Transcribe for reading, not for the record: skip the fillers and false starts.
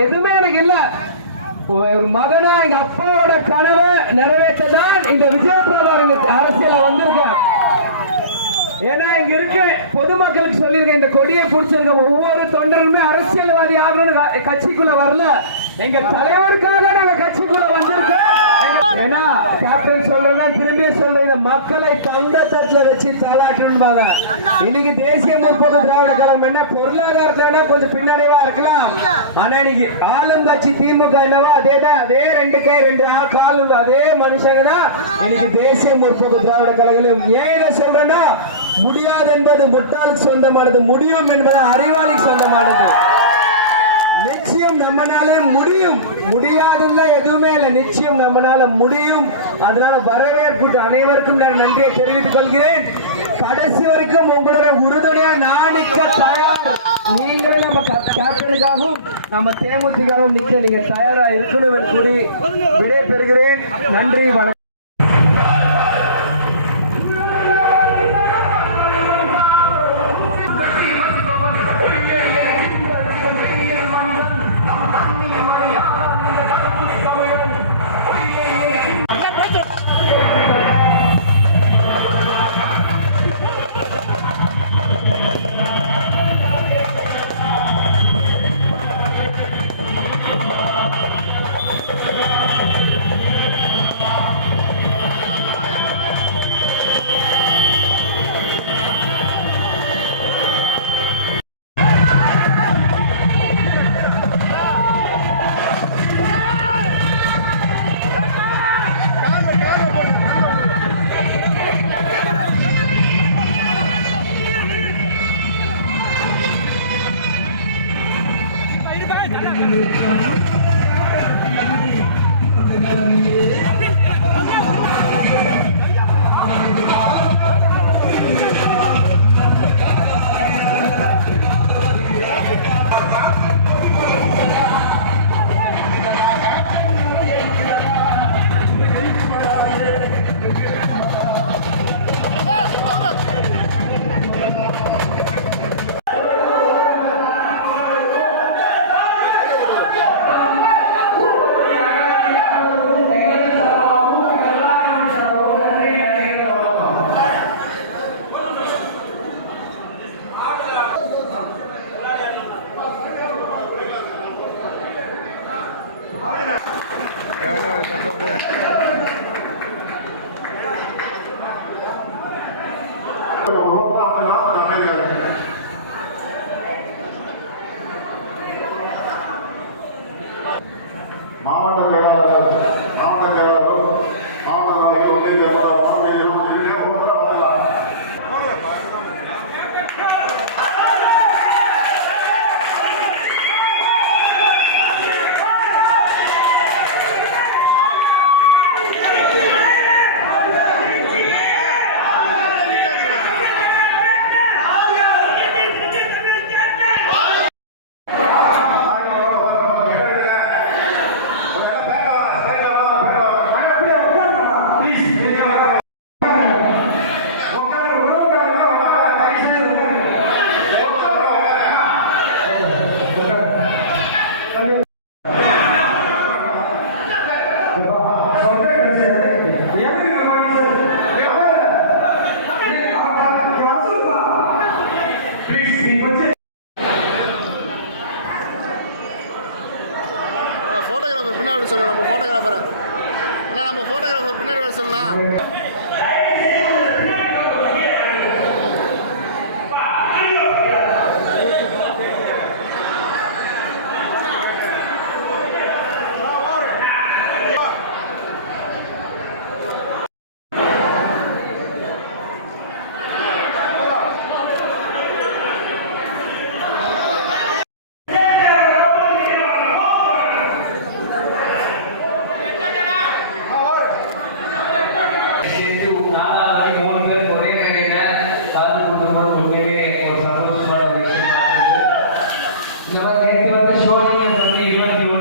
எதுவுமே எனக்கு இல்ல. ஒரு மகனா எங்க அப்பாவோட கனவை நிறைவேற்றதான் இந்த விஜயபிரபாகரன் அரசியல வந்திருக்கேன். ஏன்னா இங்க இருக்க பொதுமக்களுக்கு சொல்லியிருக்கேன், இந்த கொடியை பிடிச்சிருக்க ஒவ்வொரு தொண்டருமே அரசியல்வாதி ஆகணும்னு கட்சிக்குள்ள வரல, எங்க தலைவருக்காக நாங்க கட்சிக்குள்ள வந்திருக்கோம். ஏன்னா கேப்டன் சொல்றத திரும்பிய சொல்றீங்க, மக்களை தந்த தட்டுல வச்சு தாளாட்டுவாங்க. இன்னைக்கு தேசிய முற்போக்கு திராவிட கழகம் என்ன பொருளாதாரத்துல கொஞ்சம் பின்னடைவா இருக்கலாம், ஆனா இன்னைக்கு ஆளும் கட்சி திமுக என்னவோ அதேதான், அதே 2 கை 2 கால் அதே மனுஷங்க தான் இன்னைக்கு தேசிய முற்போக்கு திராவிட கழகம். ஏன் இதை சொல்றேன்னா, முடியாது என்பது முட்டாளுக்கு சொந்தமானது, முடியும் என்பது அறிவாளிக்கு சொந்தமானது. நிச்சயம் நம்மனால முடியும், முடியாதுன்னா எதுவுமே இல்லை, நிச்சயம் நம்மனால முடியும். அதனால வரவேற்பு அனைவருக்கும் நான் நன்றியை தெரிவித்துக் கொள்கிறேன். கடைசி வரைக்கும் உங்களோட உறுதுணையா நான் நிற்க தயார். நீங்களே நம்ம கேப்டனுக்காகவும் நம்ம தேமுதிகவும் நிற்க நீங்க தயாரா இருக்கணும் என்று கூறி விடை பெறுகிறேன். நன்றி, வணக்கம். நம்ம நேற்று வந்து ஷோனிங் வந்து 21